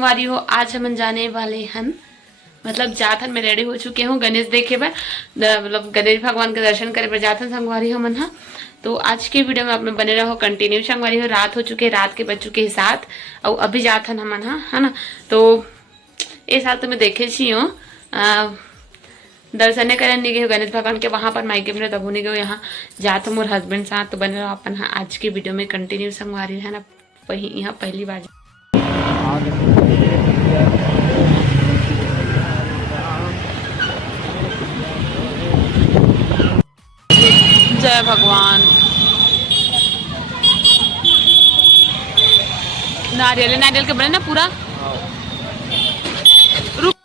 संगवारी हो, आज हम जाने वाले हैं मतलब जाथन में रेडी हो चुके हूँ गणेश देखे पर, मतलब गणेश भगवान के दर्शन करे पर जाथन संगवारी हो मन हा। तो आज के वीडियो में आप लोग बने रहो, कंटिन्यू संगवारी हो। रात हो चुके, रात के बज चुके 7 और अभी जाथन हमन हा, है ना। तो ये साल तो मैं देखे छी हूँ, दर्शन करने नहीं गए गणेश भगवान के वहां पर मायके में, तब नहीं गए यहाँ जात मोर हस्बैंड साथ। तो बने रहो अपन हाँ आज की वीडियो में कंटिन्यू संगवारी है ना। यहाँ पहली बार जय भगवान। नारियल नारियल के बने ना पूरा। रुक,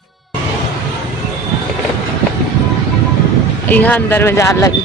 यहाँ अंदर में जाल लगी।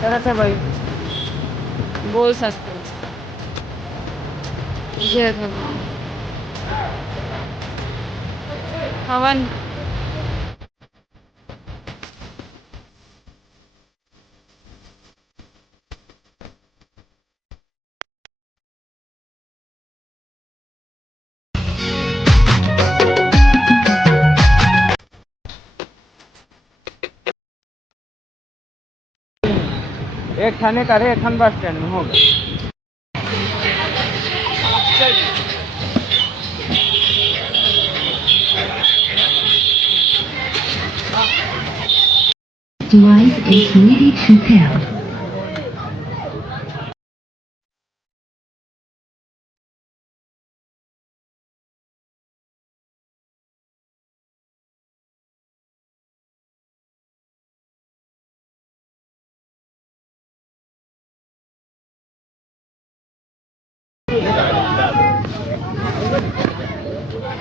तरह से भाई बोल सकते जय भगवान। हवन एक थाने का एक थान बस स्टैंड में होगा। Device is needed to pair.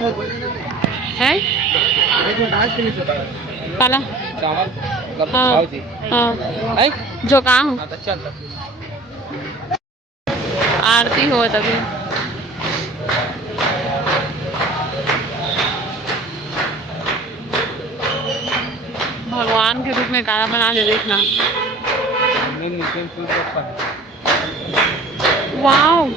है काला हाँ हाँ जो काम आरती हो तभी भगवान के रूप में काला बना के देखना वाओ